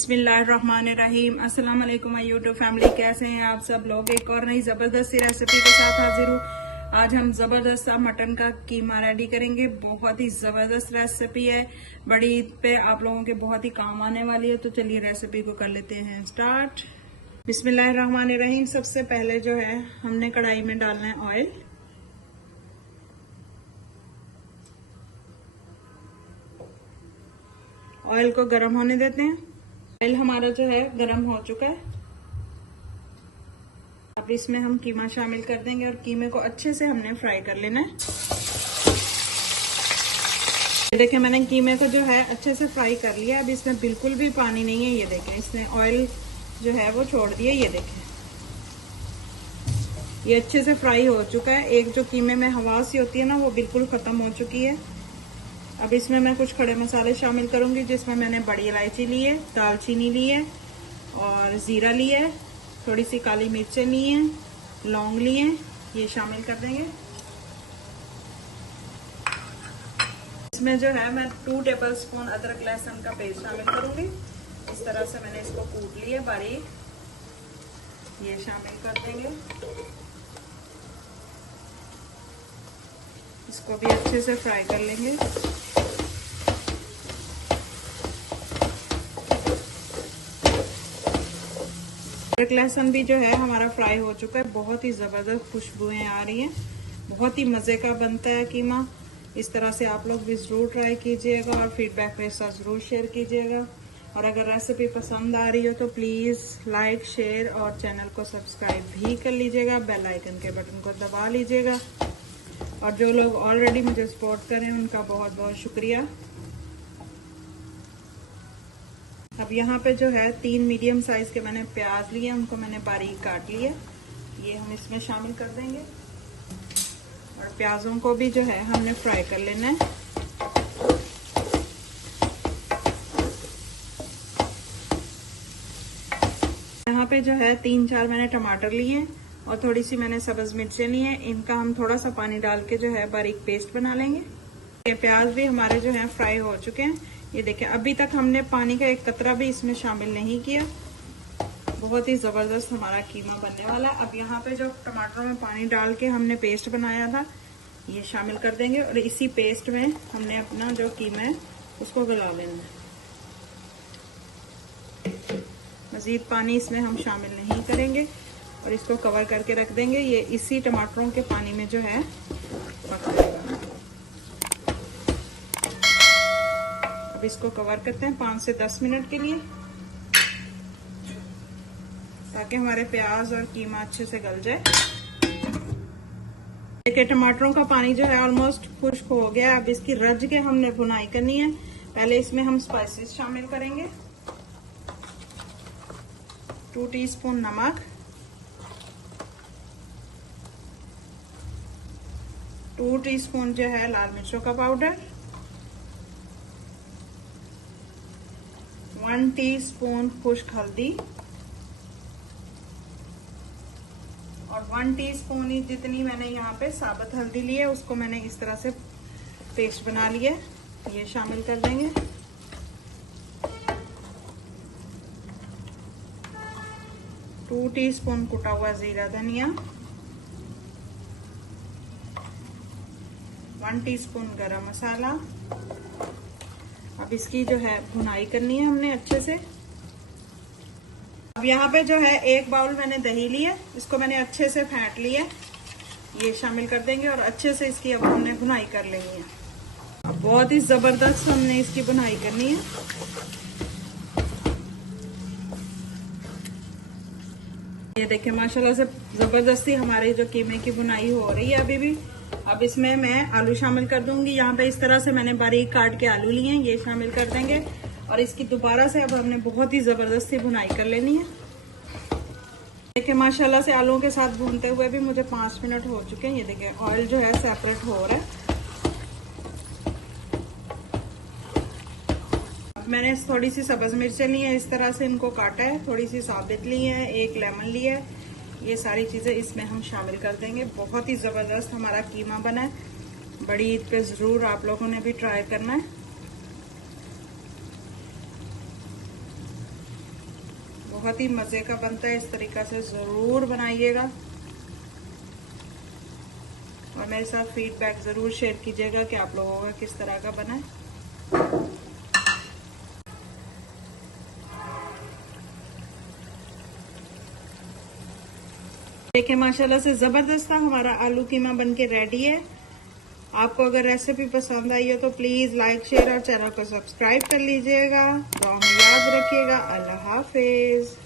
बिस्मिल्लाहिर्रहमानिर्रहीम। अस्सलाम वालेकुम माय यूट्यूब फैमिली, कैसे हैं आप सब लोग। एक और नई जबरदस्त सी रेसिपी के साथ हाजिर हूँ। आज हम जबरदस्त सा मटन का कीमा रेडी करेंगे। बहुत ही जबरदस्त रेसिपी है, बड़ी ईद पे आप लोगों के बहुत ही काम आने वाली है। तो चलिए रेसिपी को कर लेते हैं स्टार्ट। बिस्मिल्लाहिर्रहमानिर्रहीम। सबसे पहले जो है हमने कढ़ाई में डालना है ऑयल। ऑयल को गर्म होने देते हैं। ऑयल हमारा जो है गर्म हो चुका है। अब इसमें हम कीमा शामिल कर देंगे और कीमे को अच्छे से हमने फ्राई कर लेना है। देखिए मैंने कीमे को जो है अच्छे से फ्राई कर लिया। अब इसमें बिल्कुल भी पानी नहीं है। ये देखें, इसने ऑयल जो है वो छोड़ दिया। ये देखें, ये अच्छे से फ्राई हो चुका है। एक जो कीमे में हवा सी होती है ना, वो बिल्कुल खत्म हो चुकी है। अब इसमें मैं कुछ खड़े मसाले शामिल करूंगी, जिसमें मैंने बड़ी इलायची ली है, दालचीनी ली है और जीरा लिया है, थोड़ी सी काली मिर्चें ली हैं, लौंग लिए हैं, ये शामिल कर देंगे। इसमें जो है मैं 2 टेबलस्पून अदरक लहसुन का पेस्ट शामिल करूंगी। इस तरह से मैंने इसको कूट लिया बारीक, ये शामिल कर देंगे। इसको भी अच्छे से फ्राई कर लेंगे। अदरक लहसुन भी जो है हमारा फ्राई हो चुका है। बहुत ही जबरदस्त खुशबुएं आ रही हैं। बहुत ही मजे का बनता है कीमा। इस तरह से आप लोग भी जरूर ट्राई कीजिएगा और फीडबैक मेरे साथ जरूर शेयर कीजिएगा। और अगर रेसिपी पसंद आ रही हो तो प्लीज लाइक, शेयर और चैनल को सब्सक्राइब भी कर लीजिएगा। बेल आइकन के बटन को दबा लीजिएगा। और जो लोग ऑलरेडी मुझे सपोर्ट कर रहे हैं उनका बहुत बहुत शुक्रिया। अब यहाँ पे जो है 3 मीडियम साइज के मैंने प्याज लिए, उनको मैंने बारीक काट लिया। ये हम इसमें शामिल कर देंगे और प्याजों को भी जो है हमने फ्राई कर लेना है। यहाँ पे जो है 3-4 मैंने टमाटर लिए और थोड़ी सी मैंने सब्ज मिर्चें ली हैं। इनका हम थोड़ा सा पानी डाल के जो है बारीक पेस्ट बना लेंगे। ये प्याज भी हमारे जो है फ्राई हो चुके हैं। ये देखिए, अभी तक हमने पानी का एक कतरा भी इसमें शामिल नहीं किया। बहुत ही जबरदस्त हमारा कीमा बनने वाला है। अब यहाँ पे जो टमाटरों में पानी डाल के हमने पेस्ट बनाया था, ये शामिल कर देंगे और इसी पेस्ट में हमने अपना जो कीमा है उसको गला लेना है। मजीद पानी इसमें हम शामिल नहीं करेंगे और इसको कवर करके रख देंगे। ये इसी टमाटरों के पानी में जो है पक जाएगा। अब इसको कवर करते हैं 5 से 10 मिनट के लिए, ताकि हमारे प्याज और कीमा अच्छे से गल जाए। देखिए टमाटरों का पानी जो है ऑलमोस्ट खुश्क हो गया। अब इसकी रज के हमने भुनाई करनी है। पहले इसमें हम स्पाइसेस शामिल करेंगे। 2 टीस्पून नमक, 2 टीस्पून जो है लाल मिर्चों का पाउडर, 1 टीस्पून खुश्क हल्दी और 1 टीस्पून ही जितनी मैंने यहाँ पे साबुत हल्दी ली है, उसको मैंने इस तरह से पेस्ट बना लिया। ये शामिल कर देंगे। टू टीस्पून कुटा हुआ जीरा धनिया, 1 टीस्पून गरम मसाला। अब इसकी जो है भुनाई करनी है हमने अच्छे से। अब यहाँ पे जो है 1 बाउल मैंने दही लिया, इसको मैंने अच्छे से फेंट लिया। ये शामिल कर देंगे और अच्छे से इसकी अब हमने भुनाई कर लेनी है। अब बहुत ही जबरदस्त हमने इसकी भुनाई करनी है। ये देखिए माशाल्लाह से जबरदस्ती हमारी जो कीमे की भुनाई हो रही है अभी भी। अब इसमें मैं आलू शामिल कर दूंगी। यहाँ पे इस तरह से मैंने बारीक काट के आलू लिए हैं, ये शामिल कर देंगे और इसकी दोबारा से अब हमने बहुत ही जबरदस्ती भुनाई कर लेनी है। देखिए माशाल्लाह से आलूओं के साथ भूनते हुए भी मुझे 5 मिनट हो चुके हैं। ये देखिए ऑयल जो है सेपरेट हो रहा है। अब मैंने थोड़ी सी सब्ज मिर्चें ली है, इस तरह से इनको काटा है, थोड़ी सी साबित ली है, 1 लेमन लिया है। ये सारी चीजें इसमें हम शामिल कर देंगे। बहुत ही जबरदस्त हमारा कीमा बना है। बड़ी ईद पे जरूर आप लोगों ने भी ट्राई करना है। बहुत ही मजे का बनता है, इस तरीका से जरूर बनाइएगा और मेरे साथ फीडबैक जरूर शेयर कीजिएगा कि आप लोगों का किस तरह का बना है। देखिए माशाल्लाह से जबरदस्त हमारा आलू कीमा बनके रेडी है। आपको अगर रेसिपी पसंद आई हो तो प्लीज लाइक शेयर और चैनल को सब्सक्राइब कर लीजिएगा। तो हमें याद रखिएगा। अल्लाह हाफिज।